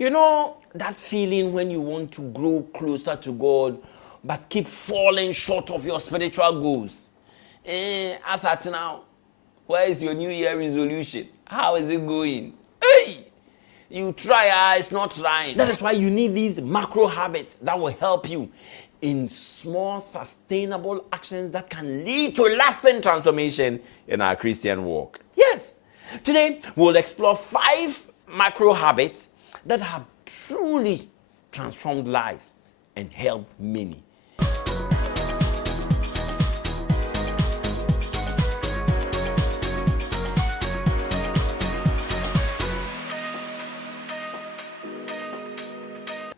You know that feeling when you want to grow closer to God, but keep falling short of your spiritual goals? As at now, where is your New Year resolution? How is it going? Hey! You try, it's not trying. That is why you need these macro habits that will help you in small, sustainable actions that can lead to lasting transformation in our Christian walk. Yes. Today, we'll explore 5 macro habits that have truly transformed lives and helped many.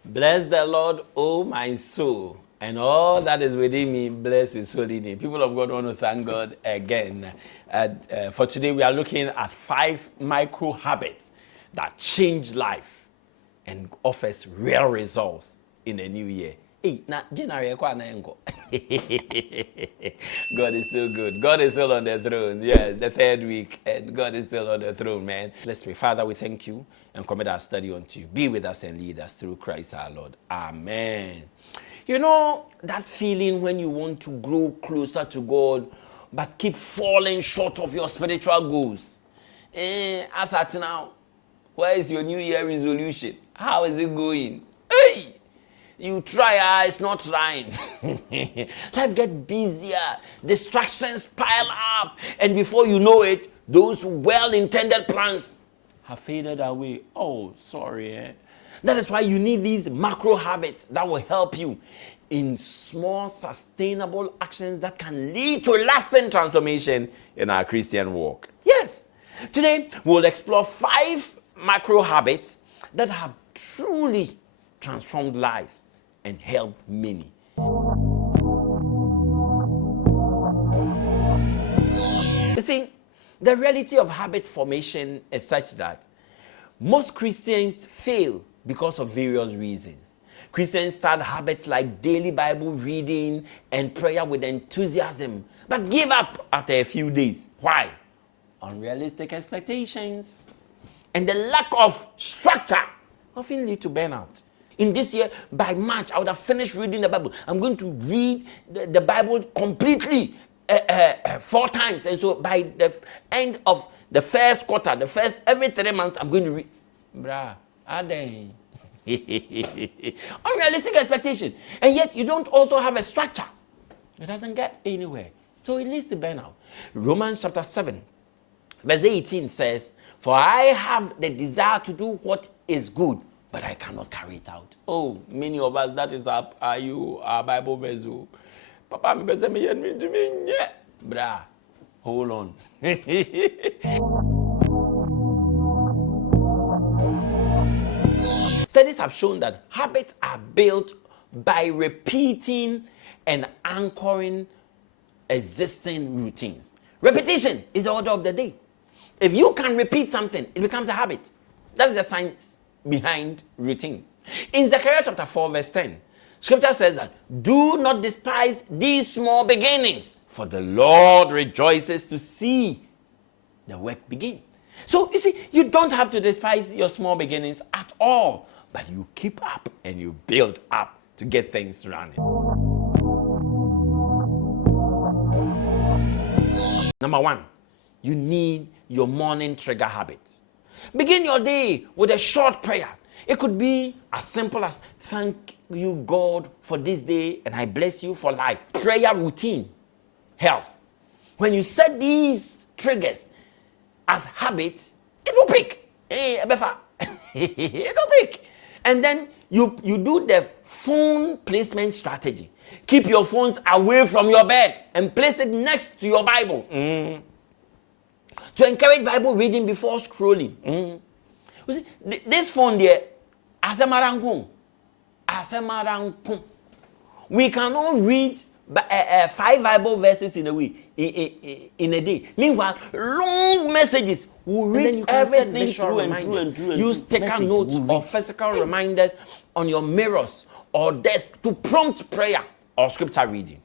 Bless the Lord, oh my soul, and all that is within me, bless his holy name. People of God, want to thank God again. For today, we are looking at 5 micro habits that change life and offers real results in the new year. Hey, God is so good. God is still on the throne. Yes, the 3rd week, and God is still on the throne, man. Let's pray. Father, we thank you and commit our study unto you. Be with us and lead us through Christ our Lord. Amen. You know that feeling when you want to grow closer to God, but keep falling short of your spiritual goals? As at now, where is your New Year resolution? How is it going? Hey! You try, it's not trying. Life gets busier, distractions pile up, and before you know it, those well-intended plans have faded away. Oh, sorry. That is why you need these macro habits that will help you in small, sustainable actions that can lead to lasting transformation in our Christian walk. Yes. Today, we'll explore 5 macro habits that have truly transformed lives and helped many. You see, the reality of habit formation is such that most Christians fail because of various reasons. Christians start habits like daily Bible reading and prayer with enthusiasm, but give up after a few days. Why? Unrealistic expectations and the lack of structure often lead to burnout. In this year, by March, I would have finished reading the Bible. I'm going to read the Bible completely 4 times. And so by the end of the first quarter, every 3 months, I'm going to read. Unrealistic expectation. And yet, you don't also have a structure. It doesn't get anywhere. So it leads to burnout. Romans chapter 7, verse 18 says, "For I have the desire to do what is good, but I cannot carry it out." Oh, many of us, that is our Bible verse. Papa, brah, hold on. Studies have shown that habits are built by repeating and anchoring existing routines. Repetition is the order of the day. If you can repeat something, it becomes a habit. That is the science behind routines. In Zechariah chapter 4, verse 10, scripture says that, "Do not despise these small beginnings, for the Lord rejoices to see the work begin." So, you see, you don't have to despise your small beginnings at all, but you keep up and you build up to get things running. Number 1, you need your morning trigger habit. Begin your day with a short prayer. It could be as simple as, "Thank you, God, for this day, and I bless you for life." Prayer routine helps. When you set these triggers as habits, it will pick. It will pick. And then you do the phone placement strategy. Keep your phones away from your bed and place it next to your Bible. To encourage Bible reading before scrolling. You see, this phone there, asemarankum. We cannot read 5 Bible verses in a week, in a day. Meanwhile, long messages will read everything through and through. Use sticker notes or physical reminders on your mirrors or desk to prompt prayer or scripture reading.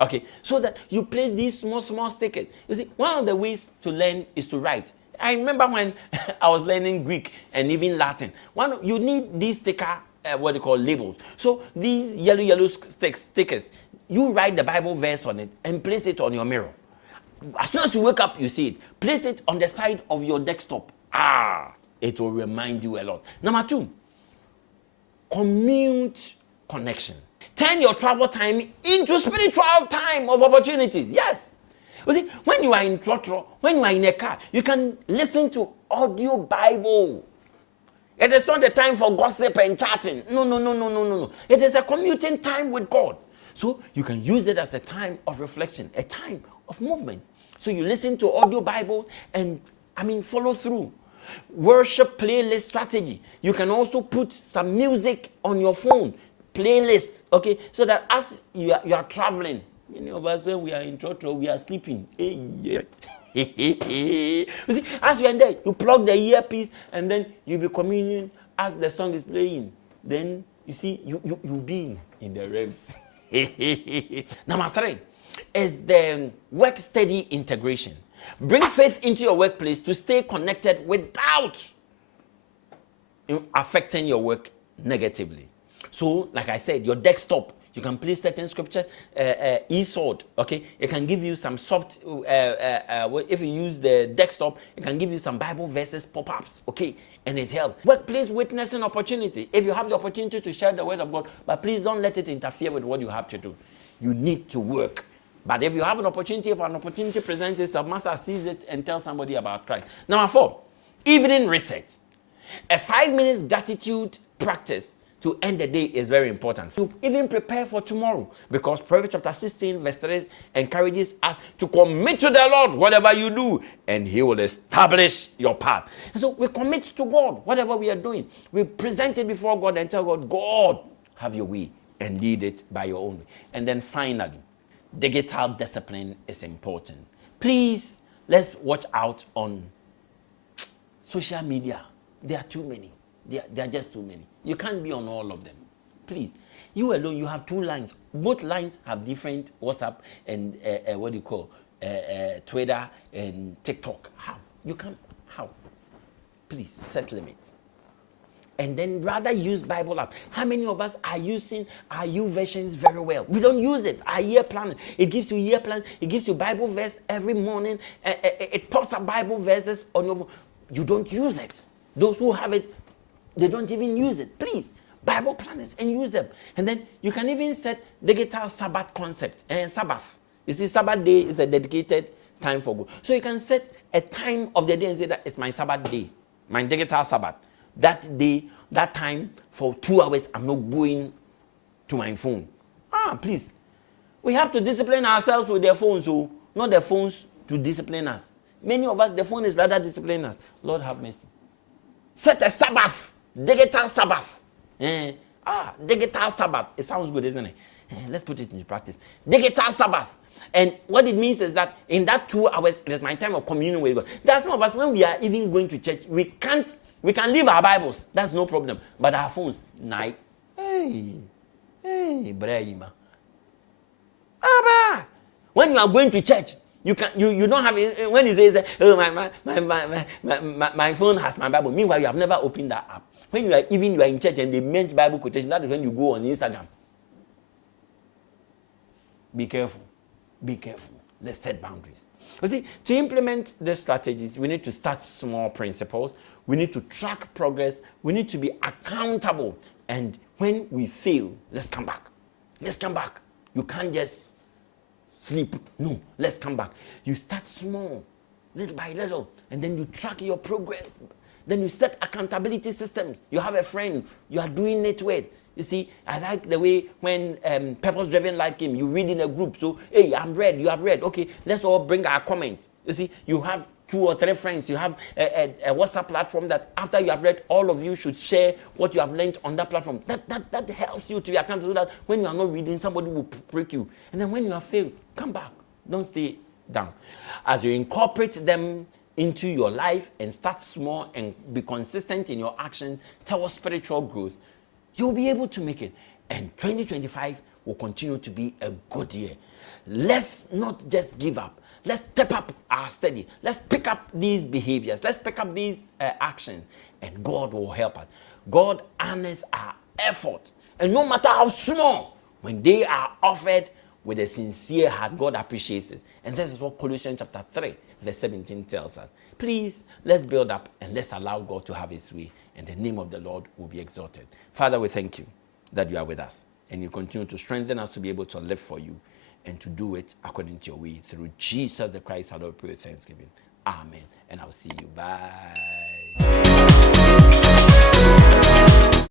Okay, so that you place these small stickers. You see, one of the ways to learn is to write. I remember when I was learning Greek and even Latin. You need these sticker, what they call labels. So these yellow stickers, you write the Bible verse on it and place it on your mirror. As soon as you wake up, you see it. Place it on the side of your desktop. It will remind you a lot. Number 2, commute connection. Turn your travel time into spiritual time of opportunities. Yes. You see, when you are in trotro, when you are in a car, you can listen to audio Bible. It is not the time for gossip and chatting. No. It is a commuting time with God. So you can use it as a time of reflection, a time of movement. So you listen to audio Bible and, follow through. Worship playlist strategy. You can also put some music on your phone, playlist, okay? So that as you are traveling, many of us, when we are in trotro, we are sleeping. You see, as you are there, you plug the earpiece and then you'll be communing as the song is playing. Then, you see, you'll be in the realms. Number 3 is the work-study integration. Bring faith into your workplace to stay connected without affecting your work negatively. So, like I said, your desktop, you can place certain scriptures, e-sword, okay? It can give you some soft, if you use the desktop, it can give you some Bible verses, pop-ups, okay? And it helps. Workplace witnessing opportunity. If you have the opportunity to share the word of God, but please don't let it interfere with what you have to do. You need to work. But if you have an opportunity, if an opportunity presents itself, master seize it and tell somebody about Christ. Number 4, evening reset. A 5 minutes gratitude practice to end the day is very important. To even prepare for tomorrow, because Proverbs chapter 16 verse 3 encourages us to commit to the Lord whatever you do, and He will establish your path. And so we commit to God whatever we are doing. We present it before God and tell God, God, have your way and lead it by your own way. And then finally, digital discipline is important. Please, let's watch out on social media. There are too many. There are just too many. You can't be on all of them. Please. You alone, you have 2 lines. Both lines have different WhatsApp and Twitter and TikTok. How? You can't. How? Please, set limits. And then rather use Bible app. How many of us are using our U versions very well? We don't use it. Our year plan. It gives you year plan. It gives you Bible verse every morning. It pops up Bible verses on your. You don't use it. Those who have it, they don't even use it. Please, Bible planners and use them. And then you can even set digital Sabbath concept and Sabbath. You see, Sabbath day is a dedicated time for God. So you can set a time of the day and say that it's my Sabbath day, my digital Sabbath. That day, that time, for 2 hours, I'm not going to my phone. Please. We have to discipline ourselves with their phones, so not the phones to discipline us. Many of us, the phone is rather discipline us. Lord have mercy. Set a Sabbath, digital Sabbath. Digital Sabbath. It sounds good, isn't it? Let's put it into practice. Digital Sabbath. And what it means is that in that 2 hours, it is my time of communion with God. There are some of us, when we are even going to church, we can leave our Bibles. That's no problem. But our phones, night. Hey, Brahima. When you are going to church, you don't have when you say oh my phone has my Bible. Meanwhile, you have never opened that app. When you are in church and they mention Bible quotation, that is when you go on Instagram. Be careful. Be careful. Let's set boundaries. You see, to implement these strategies, we need to start small principles. We need to track progress. We need to be accountable. And when we fail, let's come back. Let's come back. You can't just sleep. No, let's come back. You start small, little by little, and then you track your progress. Then you set accountability systems. You have a friend you are doing it with. You see, I like the way when purpose-driven life came, you read in a group. So, hey, I'm read, you have read. Okay, let's all bring our comments. You see, you have 2 or 3 friends. You have a WhatsApp platform that after you have read, all of you should share what you have learned on that platform. That helps you to be accountable, so that when you are not reading, somebody will prick you. And then when you have failed, come back. Don't stay down. As you incorporate them into your life and start small and be consistent in your actions towards spiritual growth, you'll be able to make it. And 2025 will continue to be a good year. Let's not just give up. Let's step up our study. Let's pick up these behaviors. Let's pick up these actions, and God will help us. God honors our effort, and no matter how small, when they are offered with a sincere heart, God appreciates it. And this is what Colossians chapter 3, verse 17 tells us. Please, let's build up and let's allow God to have his way, and the name of the Lord will be exalted. Father, we thank you that you are with us, and you continue to strengthen us to be able to live for you and to do it according to your way. Through Jesus the Christ, our Lord, pray with thanksgiving. Amen. And I'll see you. Bye.